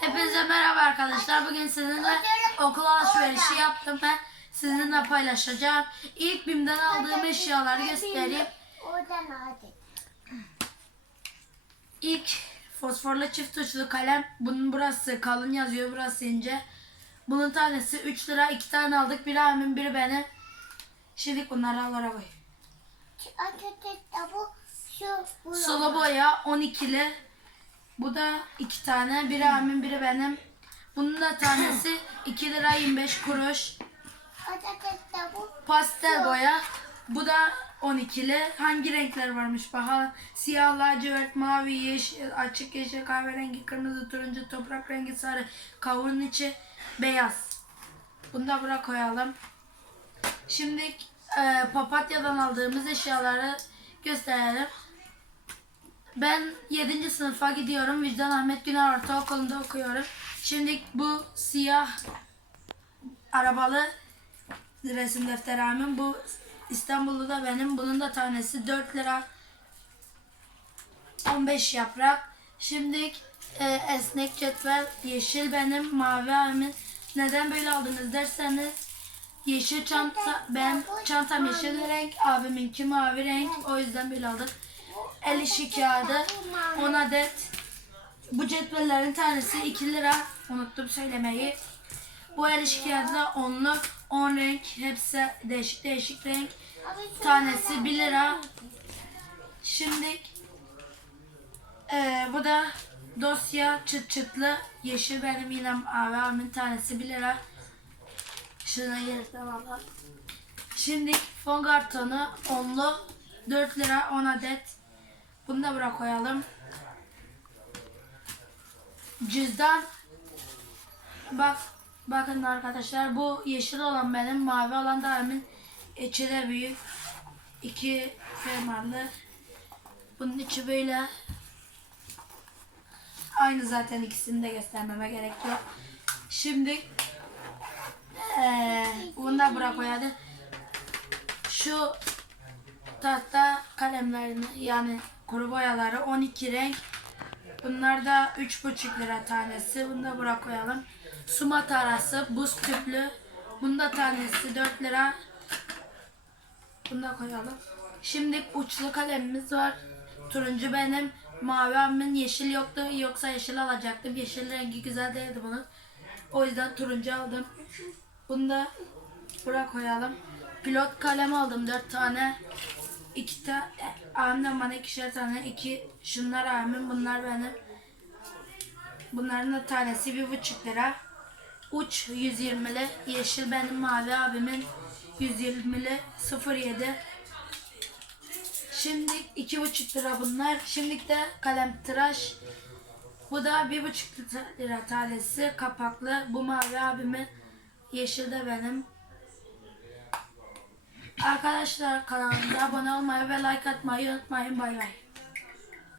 Hepinize merhaba arkadaşlar. Bugün sizinle okul alışverişi yaptım ve sizinle paylaşacağım. İlk BİM'den aldığım eşyaları göstereyim. İlk fosforlu çift uçlu kalem. Bunun burası kalın yazıyor, burası ince. Bunun tanesi 3 lira. 2 tane aldık. Biri abimin, biri benim. Şimdi bunları al arabaya. Solo boya 12'li. Bu da 2 tane. Biri abimin, biri benim. Bunun da tanesi 2 lira 25 kuruş. Pastel boya. Bu da 12'li. Hangi renkler varmış bakalım. Siyah, lacivert, mavi, yeşil, açık yeşil, kahverengi, kırmızı, turuncu, toprak rengi, sarı, kavunun içi, beyaz. Bunu da buraya koyalım. Şimdi e, papatyadan aldığımız eşyaları gösterelim. Ben 7. sınıfa gidiyorum. Vicdan Ahmet Güner Ortaokulu'nda okuyorum. Şimdi bu siyah arabalı resim defterimin. Bu İstanbul'da da benim. Bunun da tanesi 4 lira 15 yaprak. Şimdi e, esnek cetvel yeşil benim, mavi abimin. Neden böyle aldınız derseniz yeşil çanta ben çantam yeşil renk, abiminki mavi renk. O yüzden böyle aldık. El işi kağıdı 10 adet. Bu cetvellerin tanesi 2 lira. Unuttum söylemeyi. Bu el işi kağıdı da onlu 10 renk. Hepsi değişik değişik renk. Tanesi 1 lira. Şimdi eee, bu da dosya çıt çıtlı. Yeşil benim yine abi abimin tanesi 1 lira. Şuna yerine valla. Şimdi fon kartonu onlu 4 lira 10 adet. Bunu da buraya koyalım. Cüzdan Bak bakın arkadaşlar bu yeşil olan benim, mavi olan da Emin. İçi de büyük. İki fermuarlı. Bunun içi böyle. Aynı zaten ikisini de göstermeme gerek yok. Şimdi eee bunu da buraya koyalım. Şu tahta kalemlerini yani kuru boyaları 12 renk. Bunlar da 3,5 lira tanesi. Bunu da buraya koyalım. Su matarası, buz tüplü. Bunun da tanesi 4 lira. Bunu da koyalım. Şimdi uçlu kalemimiz var. Turuncu benim. Mavi abimin yeşil yoktu. Yoksa yeşil alacaktım. Yeşil rengi güzel değildi bunun. O yüzden turuncu aldım. Bunu da buraya koyalım. Pilot kalem aldım 4 tane. İki tane, annem bana ikişer tane, iki şunlar abimin, bunlar benim. Bunların da tanesi bir buçuk lira. Uç 120'li, yeşil benim, mavi abimin 120'li 07. Şimdi iki buçuk lira bunlar. Şimdi de kalem tıraş. Bu da bir buçuk lira tanesi kapaklı. Bu mavi abimin, yeşil de benim. Arkadaşlar kanalımıza abone olmayı ve like atmayı unutmayın. Bay bay.